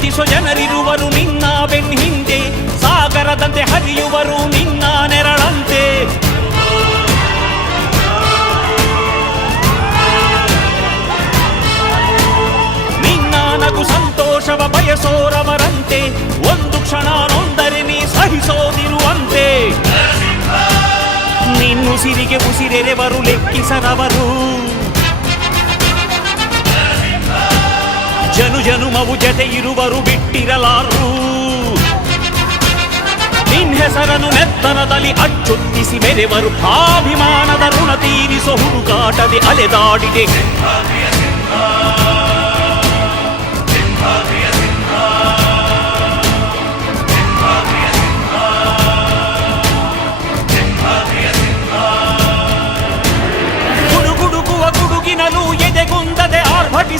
ಪ್ರೀತಿಸೋ ಜನರಿರುವರು ನಿನ್ನ ಬೆನ್ ಹಿಂದೆ ಸಾಗರದಂತೆ ಹರಿಯುವರು ನಿನ್ನ ನೆರಳಂತೆ ನಿನ್ನ ನಗು ಸಂತೋಷವ ಬಯಸೋರವರಂತೆ ಒಂದು ಕ್ಷಣ ನೊಂದರೆ ನೀ ಸಹಿಸೋದಿರುವಂತೆ ನಿನ್ನುಸಿರಿಗೆ ಉಸಿರೆರೆವರು ಲೆಕ್ಕಿಸರವರು ಜನು ಜನುಮವು ಜತೆ ಇರುವರು ಬಿಟ್ಟಿರಲಾರು ನಿನ್ ಹೆಸರನ್ನು ನೆತ್ತನದಲ್ಲಿ ಅಚ್ಚೊತ್ತಿಸಿ ಮೆರೆವರು. ಆಭಿಮಾನದ ಋಣ ತೀರಿಸೋ ಹುಡುಗಾಟದೆ ಅಲೆದಾಡಿದೆ.